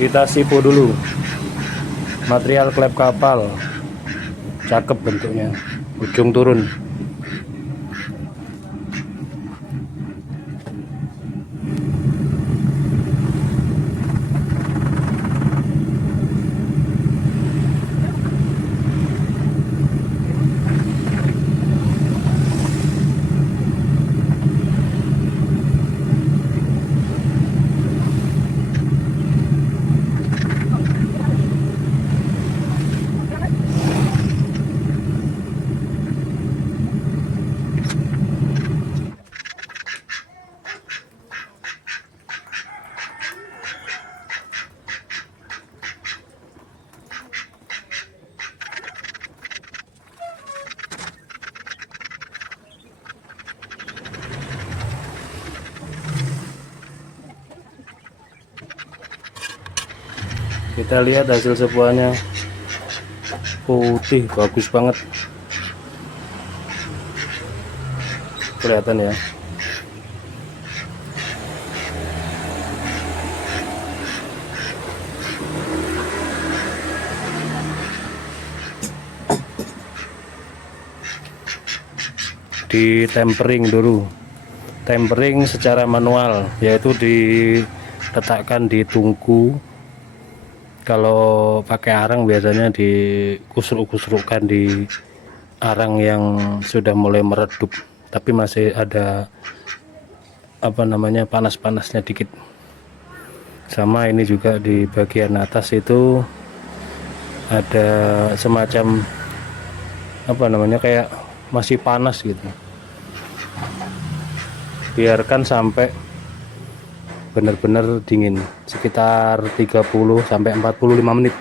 Kita sipu dulu material klep kapal, cakep bentuknya, ujung turun. Kita lihat hasil sepuhannya, putih, bagus banget, kelihatan ya. Di tempering dulu, tempering secara manual, yaitu diletakkan di tungku. Kalau pakai arang biasanya dikusruk-kusrukkan di arang yang sudah mulai meredup, tapi masih ada panas-panasnya dikit. Sama ini juga di bagian atas itu ada semacam apa namanya, kayak masih panas gitu. Biarkan sampai benar-benar dingin sekitar 30 sampai 45 menit.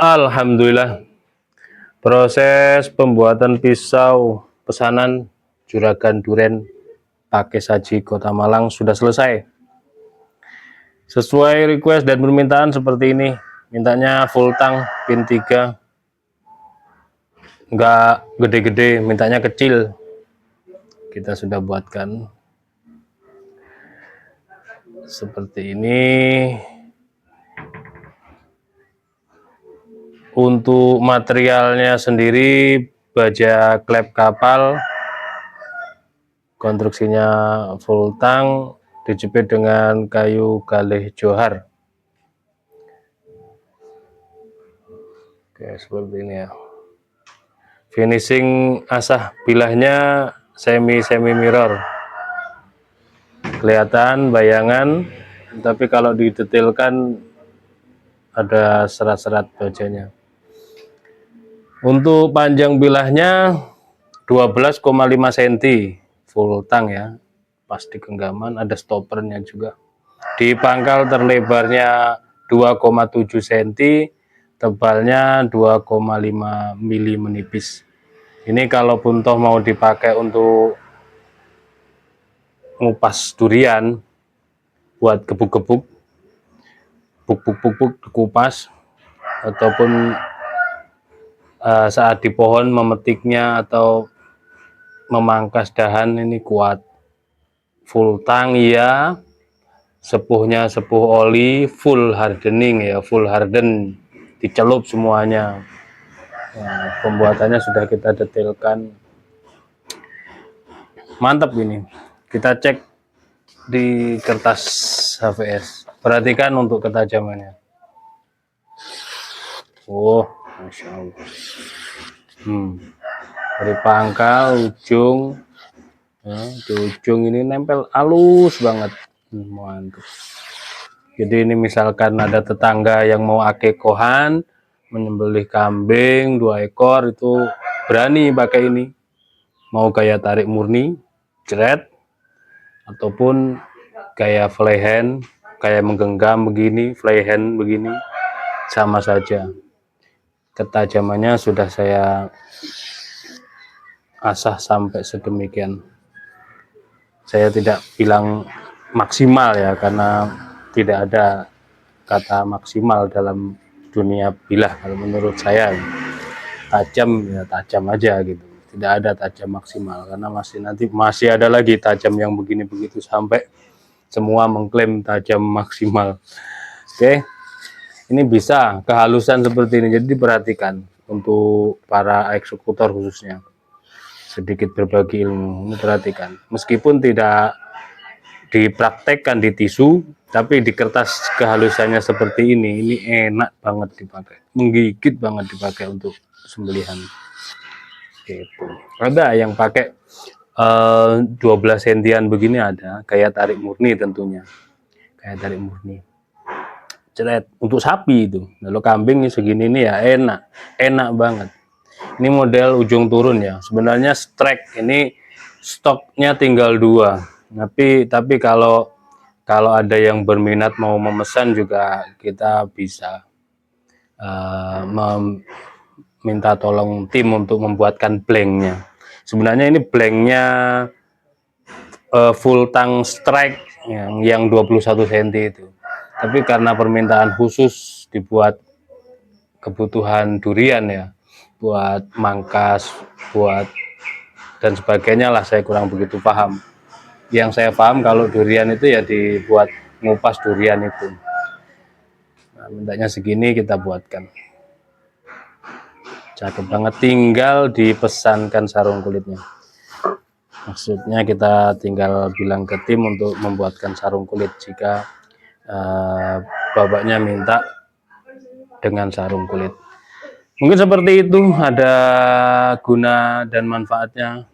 Alhamdulillah, proses pembuatan pisau pesanan Juragan Duren pakai saji Kota Malang sudah selesai. Sesuai request dan permintaan seperti ini. Mintanya full tang pin 3. Enggak gede-gede, mintanya kecil. Kita sudah buatkan seperti ini. Untuk materialnya sendiri baja klep kapal, konstruksinya full tang, dijepit dengan kayu galih johar. Oke, seperti ini ya. Finishing asah bilahnya semi mirror, kelihatan bayangan, tapi kalau didetailkan ada serat-serat bajanya. Untuk panjang bilahnya 12,5 cm full tang ya, pas di genggaman ada stoppernya juga. Di pangkal terlebarnya 2,7 cm, tebalnya 2,5 mili menipis. Ini kalaupun toh mau dipakai untuk ngupas durian, buat gebuk-gebuk, buk dikupas, ataupun saat di pohon memetiknya atau memangkas dahan, ini kuat. Full tang ya, sepuhnya sepuh oli, full hardening ya, full harden, dicelup semuanya. Nah, pembuatannya sudah kita detailkan, mantap ini. Kita cek di kertas HVS, perhatikan untuk ketajamannya. Oh, Masya Allah. Dari pangkal ujung ya, di ujung ini nempel halus banget. Mantap. Jadi ini misalkan ada tetangga yang mau akekohan, menyembelih kambing 2 ekor, itu berani pakai ini. Mau gaya tarik murni, jeret, ataupun gaya fly hand, kayak menggenggam begini, fly hand begini, sama saja. Ketajamannya sudah saya asah sampai sedemikian. Saya tidak bilang maksimal ya, karena tidak ada kata maksimal dalam dunia bilah. Kalau menurut saya tajam ya tajam aja gitu, tidak ada tajam maksimal, karena masih ada lagi tajam yang begini begitu sampai semua mengklaim tajam maksimal. Oke, ini bisa kehalusan seperti ini, jadi diperhatikan untuk para eksekutor khususnya. Sedikit berbagi ilmu, ini perhatikan, meskipun tidak dipraktekkan di tisu, tapi di kertas kehalusannya seperti ini enak banget dipakai, menggigit banget dipakai untuk sembelihan. Gitu. Ada yang pakai 12 sentian begini, ada kayak tarik murni, tentunya kayak tarik murni ceret untuk sapi itu. Lalu kambing segini ini ya enak banget. Ini model ujung turun ya, sebenarnya strike ini stoknya tinggal 2, tapi kalau ada yang berminat mau memesan juga kita bisa minta tolong tim untuk membuatkan blanknya. Sebenarnya ini blanknya full tang strike yang 21 cm itu, tapi karena permintaan khusus dibuat kebutuhan durian ya, buat mangkas, buat dan sebagainya lah, saya kurang begitu paham. Yang saya paham kalau durian itu ya dibuat ngupas durian itu. Nah, mintanya segini kita buatkan. Cakep banget, tinggal dipesankan sarung kulitnya. Maksudnya kita tinggal bilang ke tim untuk membuatkan sarung kulit jika bapaknya minta dengan sarung kulit. Mungkin seperti itu, ada guna dan manfaatnya.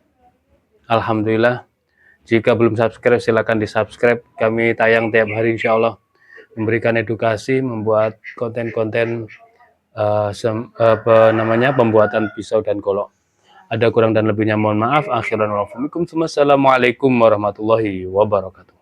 Alhamdulillah. Jika belum subscribe, silakan di subscribe. Kami tayang tiap hari insya Allah, memberikan edukasi, membuat konten-konten pembuatan pisau dan golok. Ada kurang dan lebihnya mohon maaf. Akhirana wassalamualaikum warahmatullahi wabarakatuh.